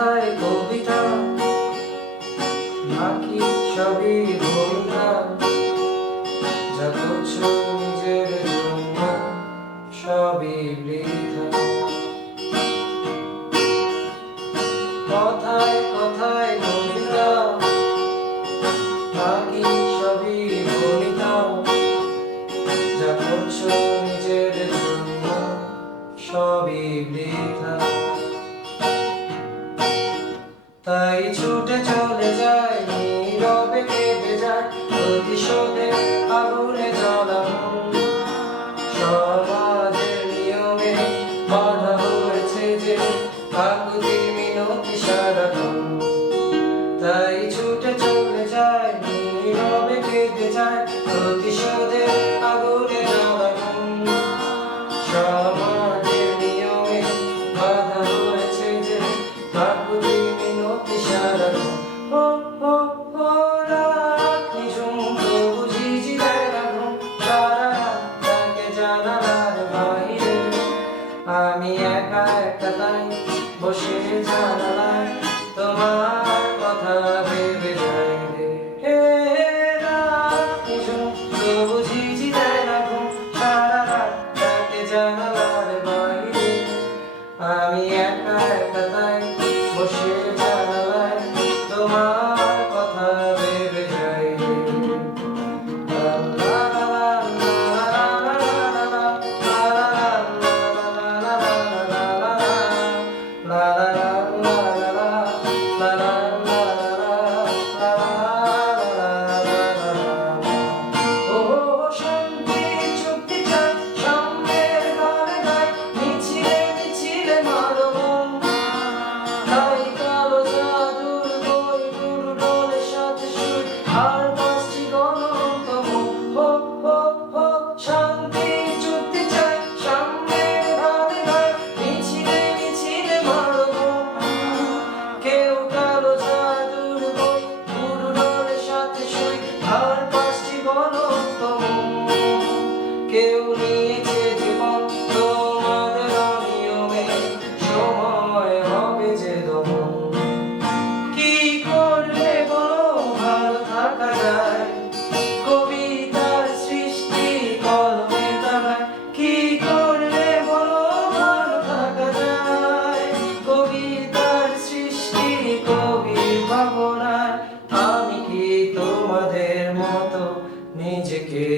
মাথায় কবিতা, নাকি ছবি যা নিজের জন্য সবই বৃথা। কথায় কথায় কবিতা, নাকি ছবি ভূমিকা যা নিজের জন্য সবই বৃথা। তাই ছুটে চলে যায় নীরবে কেঁদে যায় প্রতিশোধে আগুনে জ্বলা সমাজের নিয়মে বাধা হয়েছে যে আকুতি মিনতি তাই ছুটে চলে যায় নীরবে কেঁদে যায় প্রতিশোধে জানালায় তোমার কথা